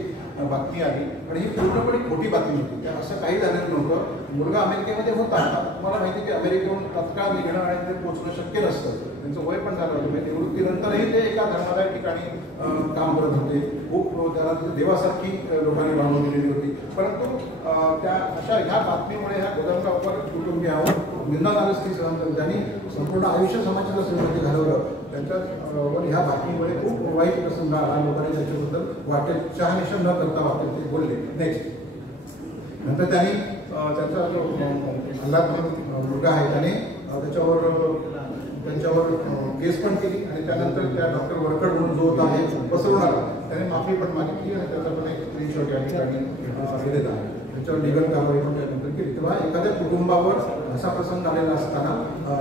बातमी आली आणि ही पूर्णपणे खोटी बातमी होती. त्या असं काही झालेलं नव्हतं. मुलगा अमेरिकेमध्ये होता. तुम्हाला माहिती की अमेरिकेहून तत्काळ निघणं आणि ते पोचणं शक्य नसतं. त्यांचं वय पण झालं होतं. निवृत्तीनंतरही ते एका धर्मादाय ठिकाणी काम करत होते. खूप त्याला देवासारखी लोकांनी वाढवून दिलेली होती. परंतु त्या अशा ह्या बातमीमुळे ह्या गोदमगावकर कुटुंबियावर निंदानारस्ती सहन करून त्यांनी संपूर्ण आयुष्य समाजाला सेवेमध्ये घालवलं. त्यांच्यावर ह्या बातमीमुळे खूप वाईट प्रसंग आला. लोकांनी त्याच्याबद्दल वाटेल शहानिशा न करता वाटेल ते बोलले. नेक्स्ट नंतर त्यांनी त्यांचा जो अल्लाद मुलगा आहे त्याने त्यांच्यावर केस पण केली आणि त्यानंतर त्या डॉक्टर वरकड म्हणून जो होता आहे पसरवणारा त्याने माफी पण मागितली आणि त्याचा पण एक स्क्रीनशॉट या ठिकाणी दिलेला आहे. त्याच्यावर लिगल कारवाई पण त्यानंतर केली. तेव्हा एखाद्या कुटुंबावर असा प्रसंग आलेला असताना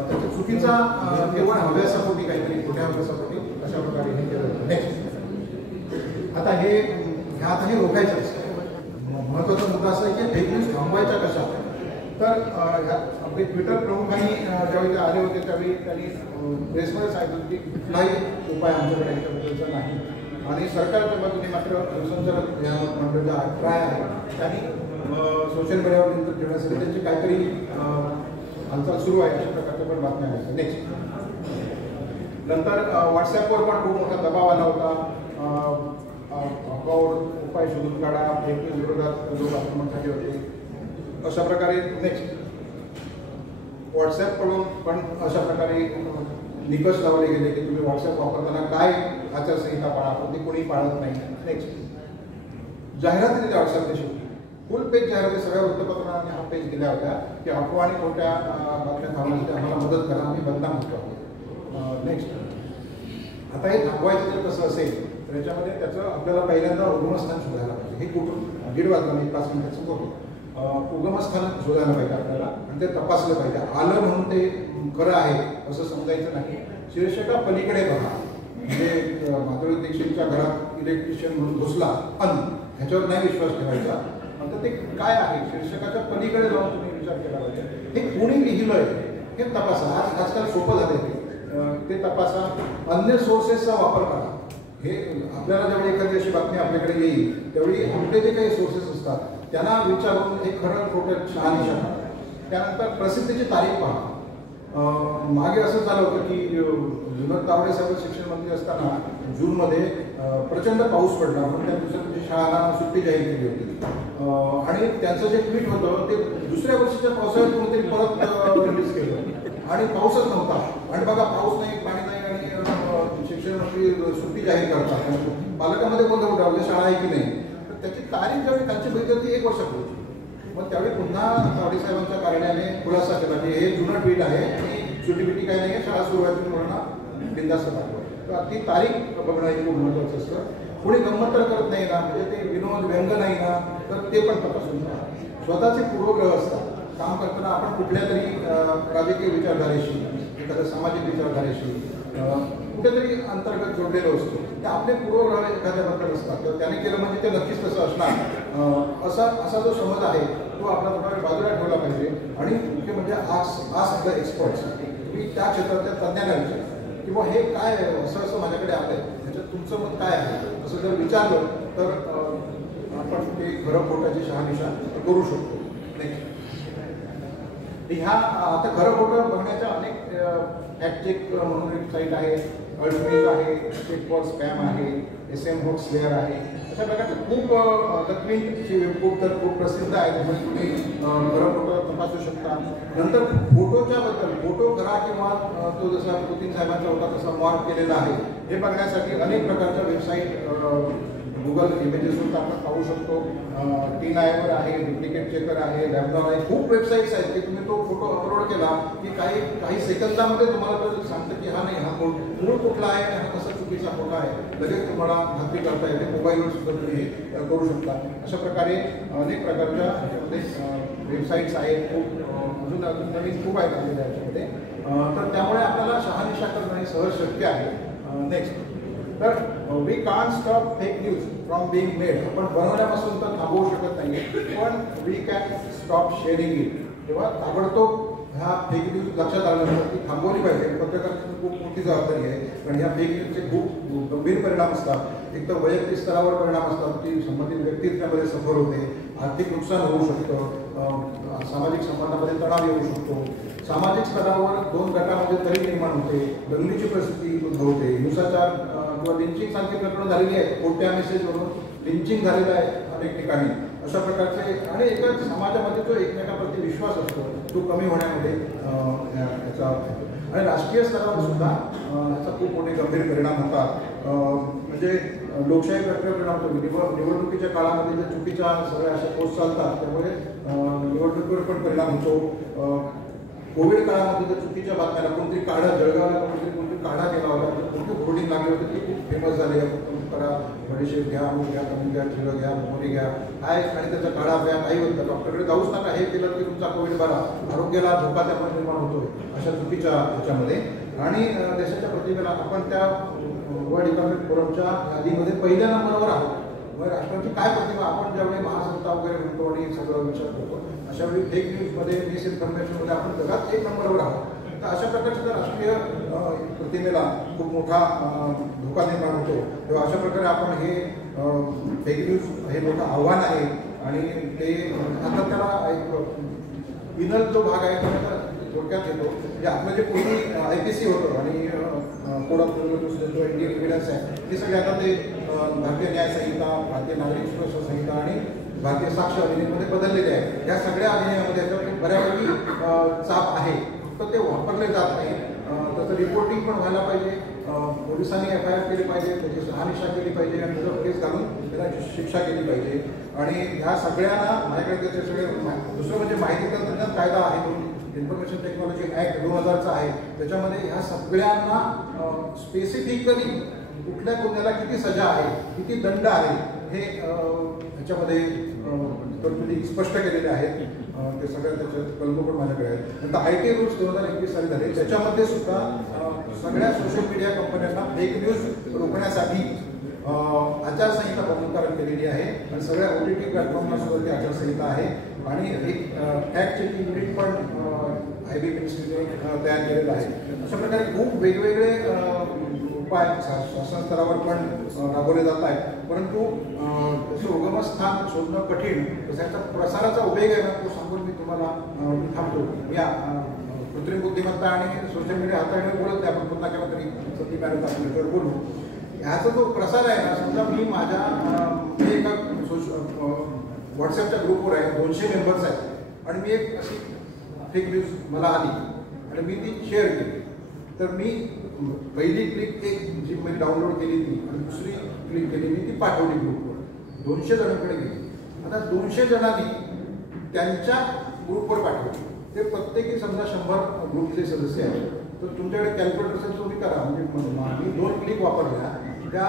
त्याच्या चुकीचा केवळ हव्यासापोटी काहीतरी खोट्या हव्यासापोटी अशा प्रकारे हे केलं. नेक्स्ट आता हे रोखायचं असतं. महत्त्वाचा मुद्दा असा आहे की फेक न्यूज थांबवायच्या कशा. तर आपले ट्विटर प्रमुखांनी ज्यावेळी ते आले होते त्यावेळी त्यांनी प्रेसमध्ये सांगितलं की कुठलाही उपाय आमच्याकडे याच्याबद्दलचा नाही आणि सरकारच्या बाजूने मात्र दूरसंचार मंडळाचा अभिप्राय आहे त्यांनी सोशल मीडियावर नियंत्रण ठेवण्यासाठी त्यांची काहीतरी हालचाल सुरू आहे अशा प्रकारच्या पण बातम्या आहेत. नेक्स्ट नंतर व्हॉट्सॲपवर पण खूप मोठा दबाव आला होता. अफवावर उपाय शोधून काढा, फेक न्यूज विरोधात लोक आक्रमण झाले होते अशा प्रकारे. नेक्स्ट व्हॉट्सॲपकडून पण अशा प्रकारे निकष लावले गेले की तुम्ही व्हॉट्सॲप वापरताना काय आचारसंहिता पाळा, पण ते कोणी पाळत नाही. नेक्स्ट जाहिराती दिल्या व्हॉट्सॲपच्या शेवटी फुल पेज जाहिराती सगळ्या वृत्तपत्रांनी हा पेज दिल्या होत्या की अफवा आणि खोट्या बातम्या थांबवण्यासाठी आम्हाला मदत करा, आम्ही बदनाम होतो. नेक्स्ट आता हे थांबवायचं जर कसं असेल तर याच्यामध्ये त्याचं आपल्याला पहिल्यांदा उगमस्थान शोधायला पाहिजे. हे कुठून 1.5 वाजता मी 5 मिनिटाचं बोलतो. उगमस्थान शोधायला पाहिजे आपल्याला आणि ते तपासलं पाहिजे. आलं म्हणून ते खरं आहे असं समजायचं नाही. शीर्षका पलीकडे बघा. म्हणजे माधुरी दीक्षितच्या घरात इलेक्ट्रिशियन म्हणून घुसला पण ह्याच्यावर नाही विश्वास ठेवायचा. नंतर ते काय आहे शीर्षकाच्या पलीकडे जाऊन तुम्ही विचार केला पाहिजे. हे कोणी लिहिलंय हे तपासा. आजकाल सोपं झालंय ते तपासा. अन्य सोर्सेसचा वापर करा. हे आपल्याला जेव्हा एखादी अशी बातमी आपल्याकडे येईल त्यावेळी आपले जे काही सोर्सेस असतात त्यांना विचारून हे खरं खोटं शहानिशा करा. त्यानंतर प्रसिद्धीची तारीख पहा. मागे असं झालं होतं की विनोद तावडे साहेब शिक्षण मंत्री असताना जूनमध्ये प्रचंड पाऊस पडला म्हणून त्या दुसऱ्या दिवशी शाळांना सुट्टी जाहीर केली होती आणि त्यांचं जे ट्विट होतं ते दुसऱ्या वर्षीच्या पावसाळ्यात कोणतरी परत रिलीज केलं आणि पाऊसच नव्हता. आणि बघा पाऊस नाही, पाणी नाही आणि शिक्षण मंत्री सुट्टी जाहीर करतात. पालकांमध्ये कोणतं उठावलं शाळा आहे की नाही. तर त्याची तारीख ज्यावेळी त्यांची बघितली होती 1 वर्षापूर्वी. मग त्यावेळी पुन्हा तावडे साहेबांच्या कार्यालयाने खुलासा केला की हे जुनं ट्विट आहे आणि सुट्टी बिटी काही नाही आहे, शाळा सुरुवातीला मुलांना बिंदास्त पाठवा. तर ती तारीख बघणं हे खूप महत्त्वाचं असतं. कोणी गंमत तर करत नाही ना, म्हणजे ते विनोद व्यंग नाही ना, तर ते पण तपासून पहा. स्वतःचे पूर्वग्रह असतात. काम करताना आपण कुठल्या तरी राजकीय विचारधारेशी एखाद्या सामाजिक विचारधारेशी कुठेतरी अंतर्गत जोडलेलो असतो. ते आपले पूर्वग्रह एखाद्याबद्दल असतात तर त्याने केलं म्हणजे ते नक्कीच तसं असणार. असा जो समज आहे तो आपला थोडा बाजूला ठेवला पाहिजे. आणि मुख्य म्हणजे आस्क द एक्सपर्ट्स. तुम्ही त्या क्षेत्रातल्या तज्ञांना विचारा किंवा हे काय असं माझ्याकडे आलंय त्याच्यात तुमचं मत काय आहे असं जर विचारलं तर आपण ते खरं खोट्याची शहानिशा करू शकतो. नेक्स्ट ह्या आता खरं खोटं बघण्याच्या अनेक फॅक्टचेक म्हणून एक साईट आहे, अल्टमिज आहे, चेक फॉर स्पॅम आहे, SM होक्सलेअर आहे. अशा प्रकारचे खूप तक्विंटची वेबसाईट तर खूप प्रसिद्ध आहे. त्यामुळे तुम्ही खरं खोटं तपासू शकता. नंतर फोटोच्या बद्दल फोटो खरा किंवा तो जसा पुतीन साहेबांचा होता तसा मॉर्क केलेला आहे हे बघण्यासाठी अनेक प्रकारच्या वेबसाईट गुगल इमेजेसवर आपण पाहू शकतो. T9 आहे, डुप्लिकेट चेकर आहे, लॅबडॉन आहे, खूप वेबसाईट्स आहेत की तुम्ही तो फोटो अपलोड केला की काही सेकंदामध्ये तुम्हाला तो सांगतं की हा नाही, हा मूळ कुठला आहे आणि हा कसा चुकीचा फोटो आहे, लगेच तुम्हाला खात्री करता येते. मोबाईलवर सुद्धा तुम्ही करू शकता. अशा प्रकारे अनेक प्रकारच्या याच्यामध्ये वेबसाईट्स आहेत. खूप अजून नवीन खूप आहेत आपल्याला याच्यामध्ये. तर त्यामुळे आपल्याला शहानिशा करणं हे सहज शक्य आहे. नेक्स्ट, तर we can't stop fake news from being made. आपण बनवण्यापासून तर थांबवू शकत नाही, पण we can stop sharing it. तेव्हा ताबडतोब ह्या फेक न्यूज लक्षात आल्यानंतर ती थांबवली पाहिजे. पत्रकारांची खूप मोठी जबाबदारी आहे, कारण ह्या फेक न्यूजचे खूप गंभीर परिणाम असतात. एक तर वैयक्तिक स्तरावर परिणाम असतात की संबंधित व्यक्ती त्यामध्ये सफर होते, आर्थिक नुकसान होऊ शकतं, सामाजिक संबंधामध्ये तणाव येऊ शकतो, सामाजिक स्तरावर 2 गटामध्ये तरी निर्माण होते, दंगलीची परिस्थिती उद्भवते, हिंसाचार किंवा लिंचिंग सारखी प्रकरणं झालेली आहेत. खोट्या मेसेजवरून लिंचिंग झालेलं आहे अनेक ठिकाणी. अशा प्रकारचे आणि एका समाजामध्ये जो एकमेकांप्रती विश्वास असतो तो कमी होण्यामध्ये याचा आणि राष्ट्रीय स्तरावर सुद्धा याचा खूप मोठे गंभीर परिणाम होतात. म्हणजे लोकशाही प्रक्रियेवर परिणाम होतो. निवडणुकीच्या काळामध्ये ज्या चुकीच्या सगळ्या अशा पोस्ट चालतात त्यामुळे निवडणुकीवर पण परिणाम होतो. कोविड काळामध्ये जर चुकीच्या बातम्या, कोणतरी काढा जळगावला कोणतरी काढा केला होता, कोणते होर्डिंग लागले होते ते खूप फेमस झाले. करा, बडीशेप घ्या, मूग घ्या, कमी घ्या, जिरं घ्या, मोहरी घ्या, काय आणि त्याचा काढा प्या, काही होतं. डॉक्टरकडे जाऊच नका, हे केलं की तुमचा कोविड बरा, आरोग्याला धोका त्यामुळे निर्माण होतोय अशा चुकीच्या ह्याच्यामध्ये. आणि देशाच्या प्रतिभेला आपण त्या वर्ल्ड इकॉनॉमिक फोरमच्या यादीमध्ये पहिल्या नंबरवर आहोत. मग राष्ट्राची काय प्रतिभा, आपण ज्यावेळी महासत्ता वगैरे म्हणतो आणि सगळं विचार करतो, अशावेळी फेक न्यूजमध्ये, मिसइन्फॉर्मेशनमध्ये आपण जगात 1 नंबरवर आहोत. तर अशा प्रकारच्या राष्ट्रीय प्रतिमेला खूप मोठा धोका निर्माण होतो. तेव्हा अशा प्रकारे आपण हे फेक न्यूज हे मोठं आव्हान आहे. आणि ते आता त्याला एक इनल जो भाग आहे त्याचा थोडक्यात येतो. म्हणजे आपलं जे पूर्वी IPC होतं आणि कोड ऑफ जो इंडियन एव्हिडन्स आहे, ते सगळे आता ते भारतीय न्याय संहिता, भारतीय नागरिक सुरक्षा संहिता आणि भारतीय साक्ष अधिनियममध्ये बदललेले आहे. या सगळ्या अधिनियमामध्ये याच्यावर बऱ्यापैकी चाप आहे, तर ते वापरले जात नाही. त्याचं रिपोर्टिंग पण व्हायला पाहिजे, पोलिसांनी FIR केली पाहिजे, त्याची शहानिशा केली पाहिजे आणि त्याच्यावर केस घालून त्याला शिक्षा केली पाहिजे. आणि ह्या सगळ्यांना माझ्याकडे त्याचे सगळे दुसरं म्हणजे माहिती तंत्रज्ञान कायदा आहे, इन्फॉर्मेशन टेक्नॉलॉजी ॲक्ट 2000चा आहे. त्याच्यामध्ये ह्या सगळ्यांना स्पेसिफिकली कुठल्या गुन्ह्याला किती सजा आहे, किती दंड आहे, हे ह्याच्यामध्ये तरतुदी स्पष्ट केलेल्या आहेत. ते सगळ्या त्याच्यात कलम पण माझ्याकडे आहेत. नंतर IT रूल्स 2021 साली झाले, त्याच्यामध्ये सुद्धा सगळ्या सोशल मीडिया कंपन्यांना फेक न्यूज रोखण्यासाठी आचारसंहिता बंधनकारक केलेली आहे. आणि सगळ्या OTT प्लॅटफॉर्मला सुद्धा ती आचारसंहिता आहे. आणि एक फॅक्ट चेकिंग युनिट पण IB मिनिस्ट्रीने तयार केलेलं आहे. अशा प्रकारे खूप वेगवेगळे उपाय शासन स्तरावर पण राबवले जात आहेत. परंतु त्याचं उगमस्थान शोधणं कठीण, त्याचा प्रसाराचा उपेग आहे ना, तो सांगून मी तुम्हाला थांबतो. या कृत्रिम बुद्धिमत्ता आणि सोशल मीडिया हाताळण्यावर बोलत नाही, आपण पुन्हा केव्हा तरी सत्ती मॅडम आपल्याकडे बोलू. ह्याचा जो प्रसार आहे ना, समजा मी एका व्हॉट्सअपच्या ग्रुपवर आहे, 200 मेंबर्स आहेत आणि मी एक अशी फेक न्यूज मला आली आणि मी ती शेअर केली. तर मी पहिली क्लिक जी मी डाउनलोड केली ती आणि दुसरी क्लिक केली मी ती पाठवली ग्रुपवर, 200 जणांकडे गेली. आता 200 जणांनी त्यांच्या ग्रुपवर पाठवली. ते प्रत्येकी समजा 100 ग्रुपचे सदस्य आहेत. तर तुमच्याकडे कॅल्क्युलेटर असेल तुम्ही करा. म्हणजे मी 2 क्लिक वापरल्या, त्या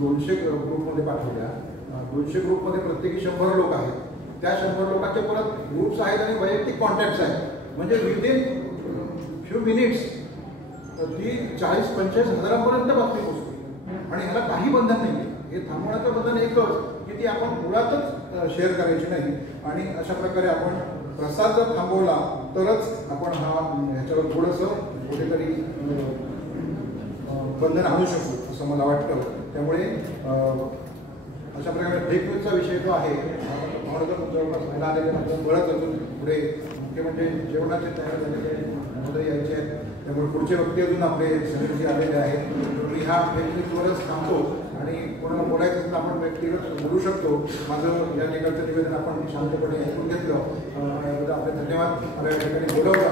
200 ग्रुपमध्ये पाठवल्या. 200 ग्रुपमध्ये प्रत्येकी 100 लोक आहेत. त्या 100 लोकांचे परत ग्रुप्स आहेत आणि वैयक्तिक कॉन्टॅक्ट्स आहेत. म्हणजे विदिन फ्यू मिनिट्स ती 40-45 हजारांपर्यंत बातमी पोहोचते. आणि ह्याला काही बंधन नाही आहे. हे थांबवण्याचं बंधन एकच की ती आपण मुळातच शेअर करायची नाही. आणि अशा प्रकारे आपण प्रसार जर थांबवला तरच आपण ह्याच्यावर थोडंसं कुठेतरी बंधन आणू शकतो असं मला वाटतं. त्यामुळे अशा प्रकारे फेक न्यूजचा विषय जो आहे जवळपास व्हायला आलेल्यानंतर बरंच अजून पुढे मुख्य म्हणजे जेवणाचे तयार झालेले मुलं यायचे आहेत. त्यामुळे पुढचे व्यक्ती अजून आपले सहयोगी आलेले आहेत. मी ह्या फेक न्यूजवरच थांबतो आणि कोणाला बोलायचं असेल आपण व्यक्तिगत बोलू शकतो. माझं या ठिकाणचं निवेदन आपण शांतपणे ऐकून घेतलं. आपले धन्यवाद. मला या ठिकाणी बोलवलं.